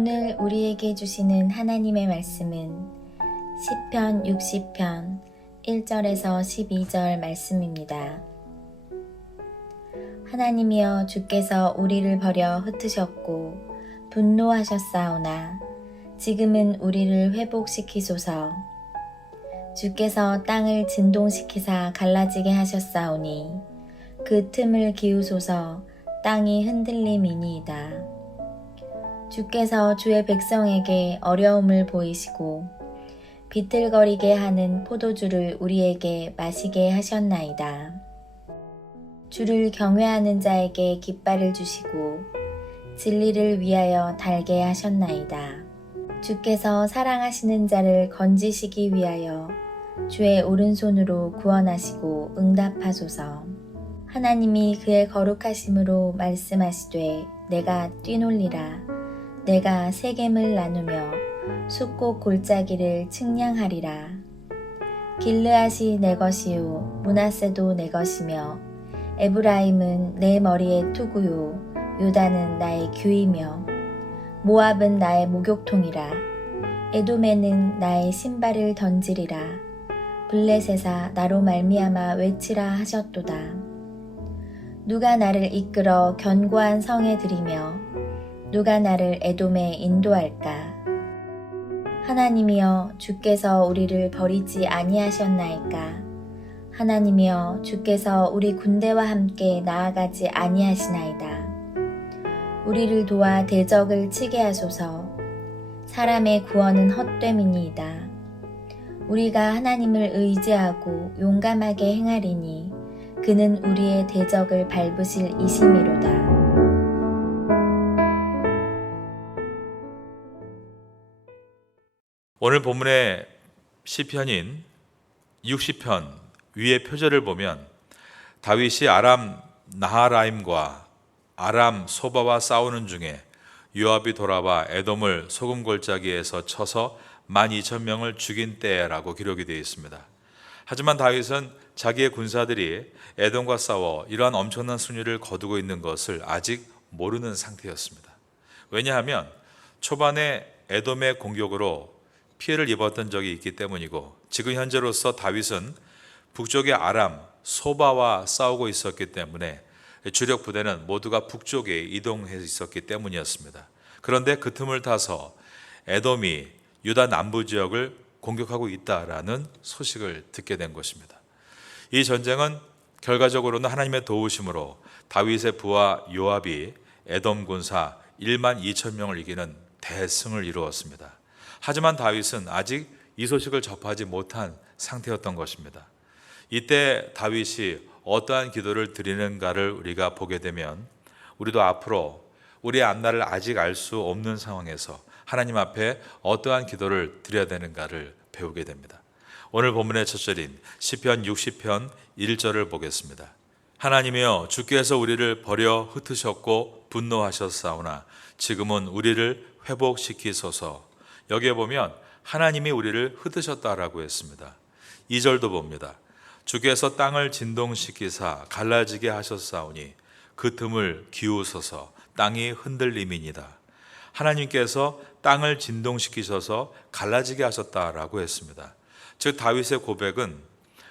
오늘 우리에게 주시는 하나님의 말씀은 시편 60편 1절에서 12절 말씀입니다. 하나님이여, 주께서 우리를 버려 흩으셨고 분노하셨사오나 지금은 우리를 회복시키소서. 주께서 땅을 진동시키사 갈라지게 하셨사오니 그 틈을 기우소서. 땅이 흔들림이니이다. 주께서 주의 백성에게 어려움을 보이시고 비틀거리게 하는 포도주를 우리에게 마시게 하셨나이다. 주를 경외하는 자에게 깃발을 주시고 진리를 위하여 달게 하셨나이다. 주께서 사랑하시는 자를 건지시기 위하여 주의 오른손으로 구원하시고 응답하소서. 하나님이 그의 거룩하심으로 말씀하시되 내가 뛰놀리라. 내가 세겜을 나누며 숫꽃 골짜기를 측량하리라. 길르앗이 내 것이요 므낫세도 내 것이며 에브라임은 내 머리의 투구요 유다는 나의 규이며 모압은 나의 목욕통이라. 에돔에는 나의 신발을 던지리라. 블레셋아, 나로 말미암아 외치라 하셨도다. 누가 나를 이끌어 견고한 성에 들이며 누가 나를 에돔에 인도할까? 하나님이여, 주께서 우리를 버리지 아니하셨나이까? 하나님이여, 주께서 우리 군대와 함께 나아가지 아니하시나이다. 우리를 도와 대적을 치게 하소서. 사람의 구원은 헛됨이니이다. 우리가 하나님을 의지하고 용감하게 행하리니 그는 우리의 대적을 밟으실 이심이로다. 오늘 본문의 시편인 60편 위의 표절을 보면 다윗이 아람 나하라임과 아람 소바와 싸우는 중에 요압이 돌아와 에돔을 소금 골짜기에서 쳐서 12,000명을 죽인 때라고 기록이 되어 있습니다. 하지만 다윗은 자기의 군사들이 에돔과 싸워 이러한 엄청난 승리를 거두고 있는 것을 아직 모르는 상태였습니다. 왜냐하면 초반에 에돔의 공격으로 피해를 입었던 적이 있기 때문이고, 지금 현재로서 다윗은 북쪽의 아람 소바와 싸우고 있었기 때문에 주력 부대는 모두가 북쪽에 이동해 있었기 때문이었습니다. 그런데 그 틈을 타서 에돔이 유다 남부 지역을 공격하고 있다라는 소식을 듣게 된 것입니다. 이 전쟁은 결과적으로는 하나님의 도우심으로 다윗의 부하 요압이 에돔 군사 12,000명을 이기는 대승을 이루었습니다. 하지만 다윗은 아직 이 소식을 접하지 못한 상태였던 것입니다. 이때 다윗이 어떠한 기도를 드리는가를 우리가 보게 되면 우리도 앞으로 우리의 앞날을 아직 알 수 없는 상황에서 하나님 앞에 어떠한 기도를 드려야 되는가를 배우게 됩니다. 오늘 본문의 첫 절인 시편 60편 1절을 보겠습니다. 하나님이여, 주께서 우리를 버려 흩으셨고 분노하셨사오나 지금은 우리를 회복시키소서. 여기에 보면 하나님이 우리를 흩으셨다라고 했습니다. 2절도 봅니다. 주께서 땅을 진동시키사 갈라지게 하셨사오니 그 틈을 기우소서. 땅이 흔들림이니이다. 하나님께서 땅을 진동시키셔서 갈라지게 하셨다라고 했습니다. 즉 다윗의 고백은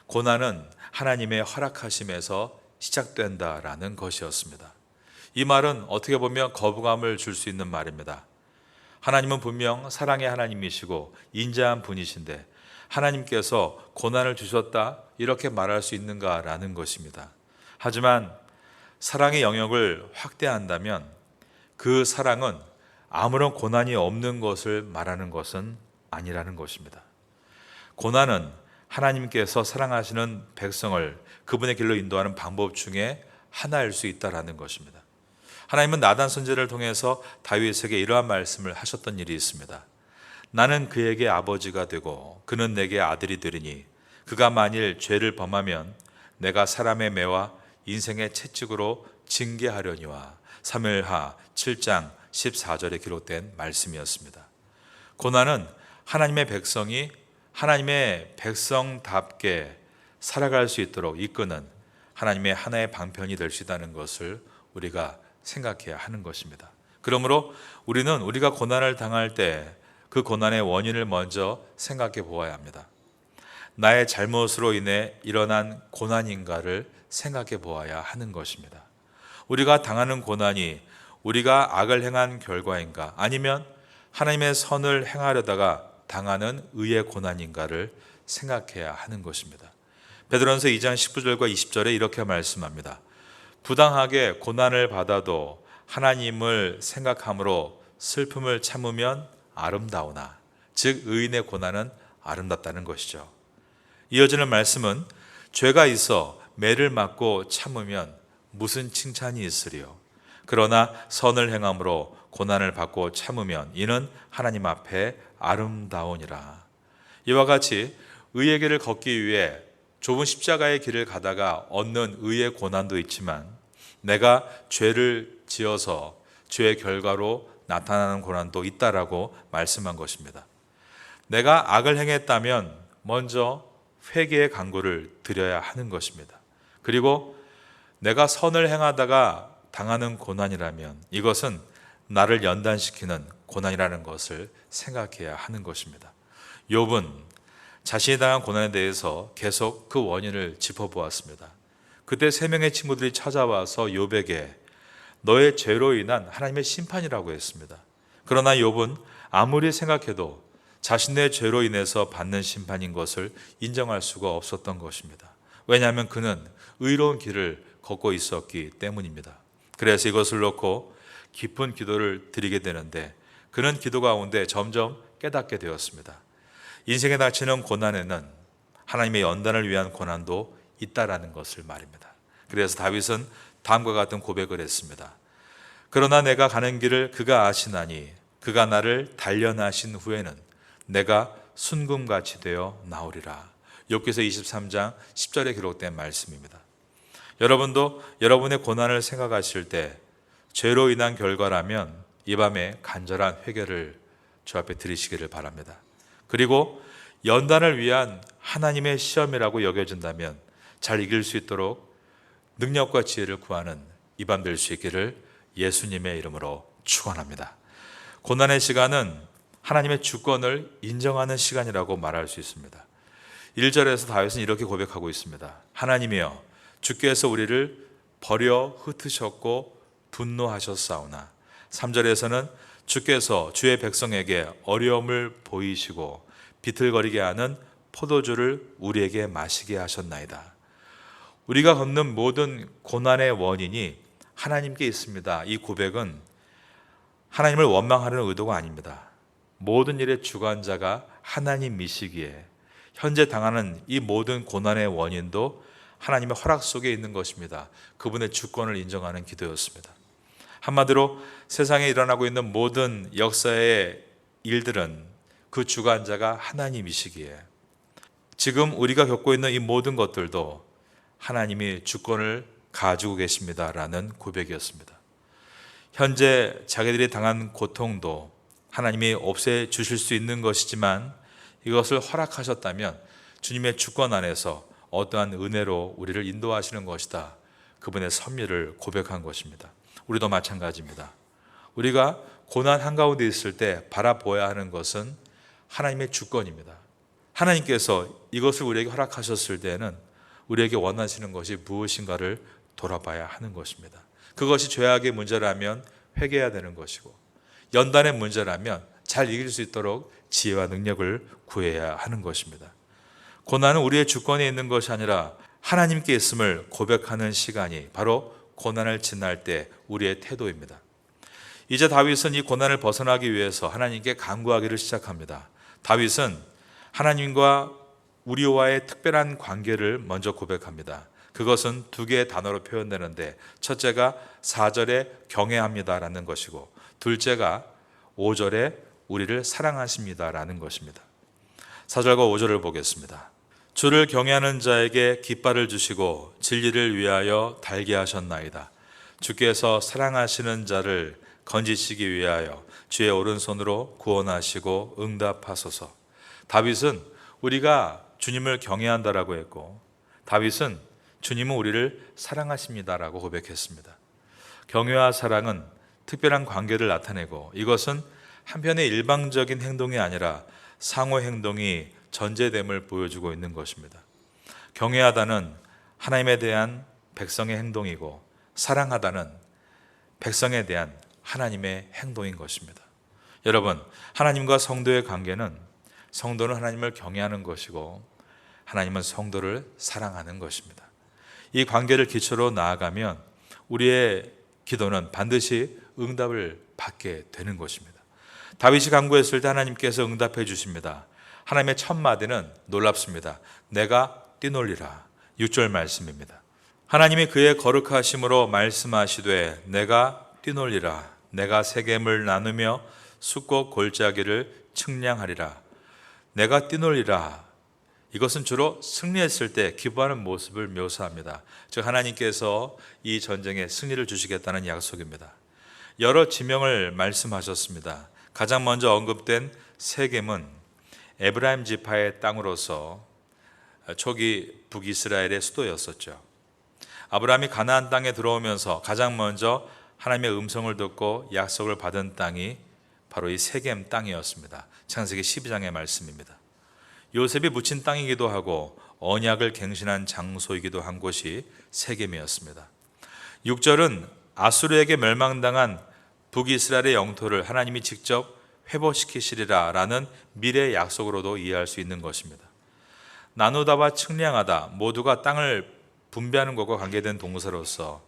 고난은 하나님의 허락하심에서 시작된다라는 것이었습니다. 이 말은 어떻게 보면 거부감을 줄 수 있는 말입니다. 하나님은 분명 사랑의 하나님이시고 인자한 분이신데 하나님께서 고난을 주셨다 이렇게 말할 수 있는가라는 것입니다. 하지만 사랑의 영역을 확대한다면 그 사랑은 아무런 고난이 없는 것을 말하는 것은 아니라는 것입니다. 고난은 하나님께서 사랑하시는 백성을 그분의 길로 인도하는 방법 중에 하나일 수 있다는 것입니다. 하나님은 나단 선지자를 통해서 다윗에게 이러한 말씀을 하셨던 일이 있습니다. 나는 그에게 아버지가 되고 그는 내게 아들이 되리니 그가 만일 죄를 범하면 내가 사람의 매와 인생의 채찍으로 징계하려니와. 사무엘하 7장 14절에 기록된 말씀이었습니다. 고난은 하나님의 백성이 하나님의 백성답게 살아갈 수 있도록 이끄는 하나님의 하나의 방편이 될 수 있다는 것을 우리가 생각해야 하는 것입니다. 그러므로 우리는 우리가 고난을 당할 때 그 고난의 원인을 먼저 생각해 보아야 합니다. 나의 잘못으로 인해 일어난 고난인가를 생각해 보아야 하는 것입니다. 우리가 당하는 고난이 우리가 악을 행한 결과인가, 아니면 하나님의 선을 행하려다가 당하는 의의 고난인가를 생각해야 하는 것입니다. 베드로전서 2장 19절과 20절에 이렇게 말씀합니다. 부당하게 고난을 받아도 하나님을 생각함으로 슬픔을 참으면 아름다우나, 즉 의인의 고난은 아름답다는 것이죠. 이어지는 말씀은 죄가 있어 매를 맞고 참으면 무슨 칭찬이 있으리요. 그러나 선을 행함으로 고난을 받고 참으면 이는 하나님 앞에 아름다우니라. 이와 같이 의의 길을 걷기 위해 좁은 십자가의 길을 가다가 얻는 의의 고난도 있지만, 내가 죄를 지어서 죄의 결과로 나타나는 고난도 있다라고 말씀한 것입니다. 내가 악을 행했다면 먼저 회개의 간구를 드려야 하는 것입니다. 그리고 내가 선을 행하다가 당하는 고난이라면 이것은 나를 연단시키는 고난이라는 것을 생각해야 하는 것입니다. 욥은 자신이 당한 고난에 대해서 계속 그 원인을 짚어보았습니다. 그때 3명의 친구들이 찾아와서 욥에게 너의 죄로 인한 하나님의 심판이라고 했습니다. 그러나 욥은 아무리 생각해도 자신의 죄로 인해서 받는 심판인 것을 인정할 수가 없었던 것입니다. 왜냐하면 그는 의로운 길을 걷고 있었기 때문입니다. 그래서 이것을 놓고 깊은 기도를 드리게 되는데, 그는 기도 가운데 점점 깨닫게 되었습니다. 인생에 닥치는 고난에는 하나님의 연단을 위한 고난도 있다라는 것을 말입니다. 그래서 다윗은 다음과 같은 고백을 했습니다. 그러나 내가 가는 길을 그가 아시나니 그가 나를 단련하신 후에는 내가 순금같이 되어 나오리라. 욥기서 23장 10절에 기록된 말씀입니다. 여러분도 여러분의 고난을 생각하실 때 죄로 인한 결과라면 이 밤에 간절한 회개를 주 앞에 드리시기를 바랍니다. 그리고 연단을 위한 하나님의 시험이라고 여겨진다면 잘 이길 수 있도록 능력과 지혜를 구하는 이 밤 될 수 있기를 예수님의 이름으로 축원합니다. 고난의 시간은 하나님의 주권을 인정하는 시간이라고 말할 수 있습니다. 1절에서 다윗은 이렇게 고백하고 있습니다. 하나님이여, 주께서 우리를 버려 흩으셨고 분노하셨사오나. 3절에서는 주께서 주의 백성에게 어려움을 보이시고 비틀거리게 하는 포도주를 우리에게 마시게 하셨나이다. 우리가 겪는 모든 고난의 원인이 하나님께 있습니다. 이 고백은 하나님을 원망하려는 의도가 아닙니다. 모든 일의 주관자가 하나님이시기에 현재 당하는 이 모든 고난의 원인도 하나님의 허락 속에 있는 것입니다. 그분의 주권을 인정하는 기도였습니다. 한마디로 세상에 일어나고 있는 모든 역사의 일들은 그 주관자가 하나님이시기에 지금 우리가 겪고 있는 이 모든 것들도 하나님이 주권을 가지고 계십니다라는 고백이었습니다. 현재 자기들이 당한 고통도 하나님이 없애주실 수 있는 것이지만 이것을 허락하셨다면 주님의 주권 안에서 어떠한 은혜로 우리를 인도하시는 것이다. 그분의 섭리를 고백한 것입니다. 우리도 마찬가지입니다. 우리가 고난 한가운데 있을 때 바라보아야 하는 것은 하나님의 주권입니다. 하나님께서 이것을 우리에게 허락하셨을 때는 우리에게 원하시는 것이 무엇인가를 돌아봐야 하는 것입니다. 그것이 죄악의 문제라면 회개해야 되는 것이고, 연단의 문제라면 잘 이길 수 있도록 지혜와 능력을 구해야 하는 것입니다. 고난은 우리의 주권에 있는 것이 아니라 하나님께 있음을 고백하는 시간이 바로 고난을 지날 때 우리의 태도입니다. 이제 다윗은 이 고난을 벗어나기 위해서 하나님께 간구하기를 시작합니다. 다윗은 하나님과 우리와의 특별한 관계를 먼저 고백합니다. 그것은 2개의 단어로 표현되는데, 첫째가 4절에 경외합니다라는 것이고, 둘째가 5절에 우리를 사랑하십니다라는 것입니다. 4절과 5절을 보겠습니다. 주를 경외하는 자에게 깃발을 주시고 진리를 위하여 달게 하셨나이다. 주께서 사랑하시는 자를 건지시기 위하여 주의 오른손으로 구원하시고 응답하소서. 다윗은 우리가 주님을 경외한다라고 했고, 다윗은 주님은 우리를 사랑하십니다라고 고백했습니다. 경외와 사랑은 특별한 관계를 나타내고, 이것은 한편의 일방적인 행동이 아니라 상호 행동이 전제됨을 보여주고 있는 것입니다. 경외하다는 하나님에 대한 백성의 행동이고, 사랑하다는 백성에 대한 하나님의 행동인 것입니다. 여러분, 하나님과 성도의 관계는 성도는 하나님을 경외하는 것이고 하나님은 성도를 사랑하는 것입니다. 이 관계를 기초로 나아가면 우리의 기도는 반드시 응답을 받게 되는 것입니다. 다윗이 간구했을 때 하나님께서 응답해 주십니다. 하나님의 첫 마디는 놀랍습니다. 내가 뛰놀리라. 6절 말씀입니다. 하나님이 그의 거룩하심으로 말씀하시되 내가 뛰놀리라. 내가 세겜을 나누며 숫꽃 골짜기를 측량하리라. 내가 뛰놀리라. 이것은 주로 승리했을 때 기뻐하는 모습을 묘사합니다. 즉 하나님께서 이 전쟁에 승리를 주시겠다는 약속입니다. 여러 지명을 말씀하셨습니다. 가장 먼저 언급된 세겜은 에브라임 지파의 땅으로서 초기 북이스라엘의 수도였었죠. 아브라함이 가나안 땅에 들어오면서 가장 먼저 하나님의 음성을 듣고 약속을 받은 땅이 바로 이 세겜 땅이었습니다. 창세기 12장의 말씀입니다. 요셉이 묻힌 땅이기도 하고 언약을 갱신한 장소이기도 한 곳이 세겜이었습니다. 6절은 아수르에게 멸망당한 북이스라엘의 영토를 하나님이 직접 회복시키시리라 라는 미래의 약속으로도 이해할 수 있는 것입니다. 나누다와 측량하다 모두가 땅을 분배하는 것과 관계된 동사로서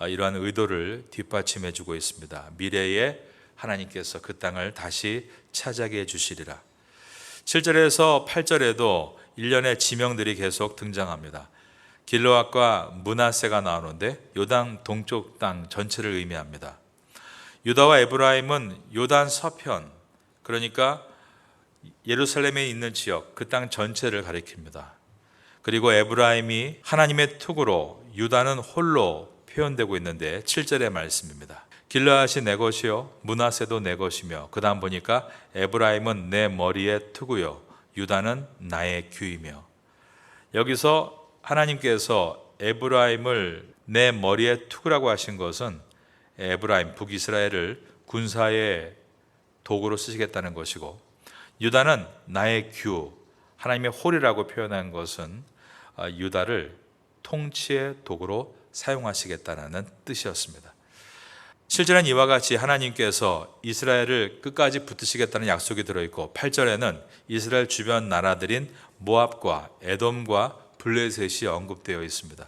이러한 의도를 뒷받침해 주고 있습니다. 미래에 하나님께서 그 땅을 다시 차지하게 해주시리라. 7절에서 8절에도 일련의 지명들이 계속 등장합니다. 길르앗과 므낫세가 나오는데 요단 동쪽 땅 전체를 의미합니다. 유다와 에브라임은 요단 서편, 그러니까 예루살렘에 있는 지역, 그 땅 전체를 가리킵니다. 그리고 에브라임이 하나님의 투구로, 유다는 홀로 표현되고 있는데 7절의 말씀입니다. 길르앗이 내 것이요 므낫세도 내 것이며, 그 다음 보니까 에브라임은 내 머리의 투구요 유다는 나의 규이며, 여기서 하나님께서 에브라임을 내 머리의 투구라고 하신 것은 에브라임 북이스라엘을 군사의 도구로 쓰시겠다는 것이고, 유다는 나의 규, 하나님의 홀이라고 표현한 것은 유다를 통치의 도구로 사용하시겠다는 뜻이었습니다. 7절은 이와 같이 하나님께서 이스라엘을 끝까지 붙드시겠다는 약속이 들어있고, 8절에는 이스라엘 주변 나라들인 모압과 에돔과 블레셋이 언급되어 있습니다.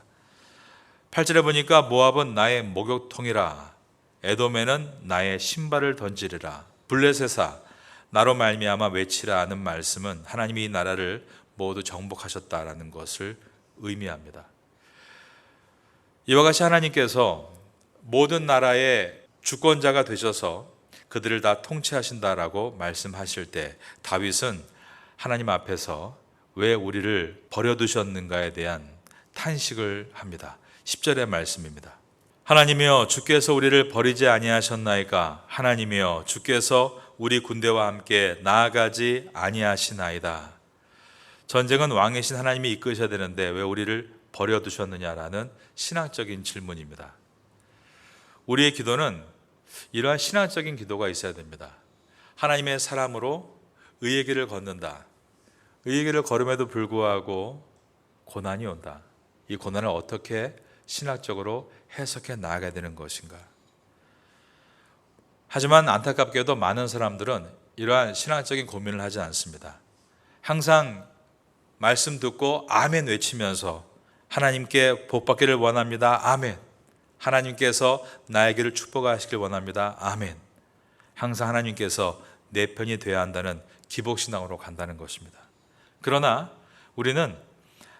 8절에 보니까 모압은 나의 목욕통이라, 에돔에는 나의 신발을 던지리라, 블레셋아 나로 말미암아 외치라 하는 말씀은 하나님이 이 나라를 모두 정복하셨다라는 것을 의미합니다. 이와 같이 하나님께서 모든 나라의 주권자가 되셔서 그들을 다 통치하신다라고 말씀하실 때 다윗은 하나님 앞에서 왜 우리를 버려두셨는가에 대한 탄식을 합니다. 10절의 말씀입니다. 하나님이여 주께서 우리를 버리지 아니하셨나이까. 하나님이여 주께서 우리 군대와 함께 나아가지 아니하시나이다. 전쟁은 왕이신 하나님이 이끄셔야 되는데 왜 우리를 버려두셨느냐라는 신앙적인 질문입니다. 우리의 기도는 이러한 신앙적인 기도가 있어야 됩니다. 하나님의 사람으로 의의 길을 걷는다. 의의 길을 걸음에도 불구하고 고난이 온다. 이 고난을 어떻게 신학적으로 해석해 나아가야 되는 것인가? 하지만 안타깝게도 많은 사람들은 이러한 신학적인 고민을 하지 않습니다. 항상 말씀 듣고 아멘 외치면서 하나님께 복받기를 원합니다. 아멘. 하나님께서 나에게를 축복하시길 원합니다. 아멘. 항상 하나님께서 내 편이 되어야 한다는 기복신앙으로 간다는 것입니다. 그러나 우리는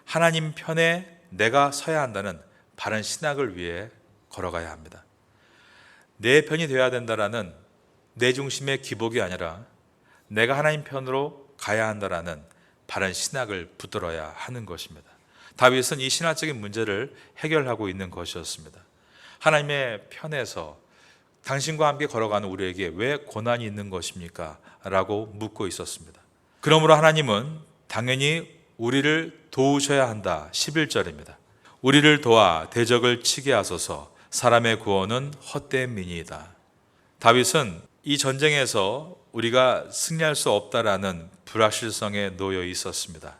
하나님 편에 내가 서야 한다는 바른 신학을 위해 걸어가야 합니다. 내 편이 되어야 된다라는 내 중심의 기복이 아니라 내가 하나님 편으로 가야 한다라는 바른 신학을 붙들어야 하는 것입니다. 다윗은 이 신학적인 문제를 해결하고 있는 것이었습니다. 하나님의 편에서 당신과 함께 걸어가는 우리에게 왜 고난이 있는 것입니까? 라고 묻고 있었습니다. 그러므로 하나님은 당연히 우리를 도우셔야 한다. 11절입니다. 우리를 도와 대적을 치게 하소서. 사람의 구원은 헛된 민이다. 다윗은 이 전쟁에서 우리가 승리할 수 없다라는 불확실성에 놓여 있었습니다.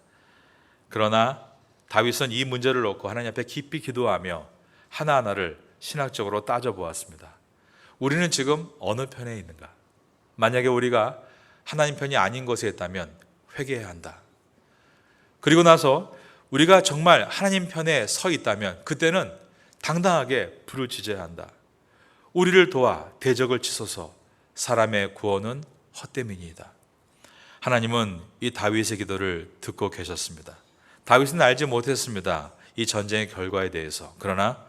그러나 다윗은 이 문제를 놓고 하나님 앞에 깊이 기도하며 하나하나를 신학적으로 따져보았습니다. 우리는 지금 어느 편에 있는가? 만약에 우리가 하나님 편이 아닌 것에 있다면 회개해야 한다. 그리고 나서 우리가 정말 하나님 편에 서 있다면 그때는 당당하게 부르짖어야 한다. 우리를 도와 대적을 치소서. 사람의 구원은 헛됨이니이다. 하나님은 이 다윗의 기도를 듣고 계셨습니다. 다윗은 알지 못했습니다. 이 전쟁의 결과에 대해서. 그러나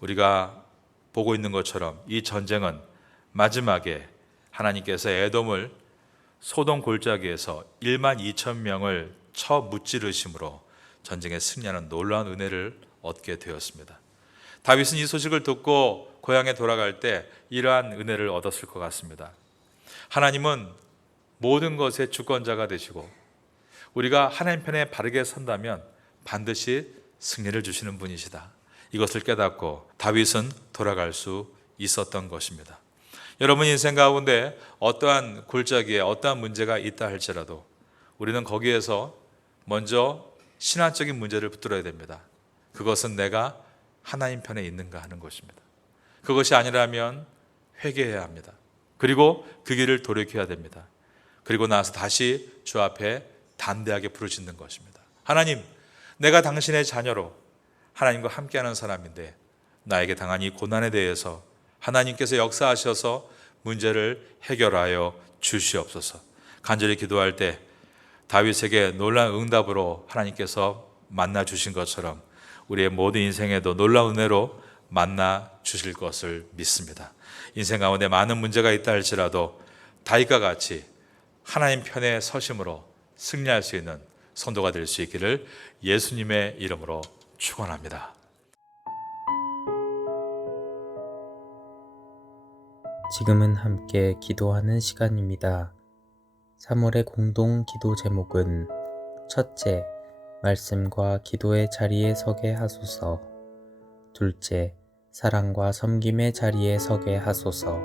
우리가 보고 있는 것처럼 이 전쟁은 마지막에 하나님께서 에돔을 소돔 골짜기에서 1만 2천 명을 쳐 무찌르심으로 전쟁에 승리하는 놀라운 은혜를 얻게 되었습니다. 다윗은 이 소식을 듣고 고향에 돌아갈 때 이러한 은혜를 얻었을 것 같습니다. 하나님은 모든 것의 주권자가 되시고 우리가 하나님 편에 바르게 선다면 반드시 승리를 주시는 분이시다. 이것을 깨닫고 다윗은 돌아갈 수 있었던 것입니다. 여러분 인생 가운데 어떠한 골짜기에 어떠한 문제가 있다 할지라도 우리는 거기에서 먼저 신앙적인 문제를 붙들어야 됩니다. 그것은 내가 하나님 편에 있는가 하는 것입니다. 그것이 아니라면 회개해야 합니다. 그리고 그 길을 돌이켜야 됩니다. 그리고 나서 다시 주 앞에 담대하게 부르짖는 것입니다. 하나님, 내가 당신의 자녀로 하나님과 함께하는 사람인데 나에게 당한 이 고난에 대해서 하나님께서 역사하셔서 문제를 해결하여 주시옵소서. 간절히 기도할 때 다윗에게 놀라운 응답으로 하나님께서 만나 주신 것처럼 우리의 모든 인생에도 놀라운 은혜로 만나 주실 것을 믿습니다. 인생 가운데 많은 문제가 있다 할지라도 다윗과 같이 하나님 편에 서심으로 승리할 수 있는 선도가 될 수 있기를 예수님의 이름으로 축원합니다. 지금은 함께 기도하는 시간입니다. 3월의 공동 기도 제목은 첫째, 말씀과 기도의 자리에 서게 하소서. 둘째, 사랑과 섬김의 자리에 서게 하소서.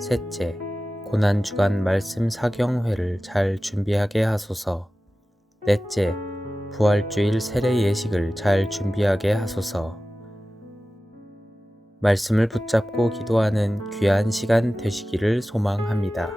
셋째, 고난주간 말씀 사경회를 잘 준비하게 하소서. 넷째, 부활주일 세례 예식을 잘 준비하게 하소서. 말씀을 붙잡고 기도하는 귀한 시간 되시기를 소망합니다.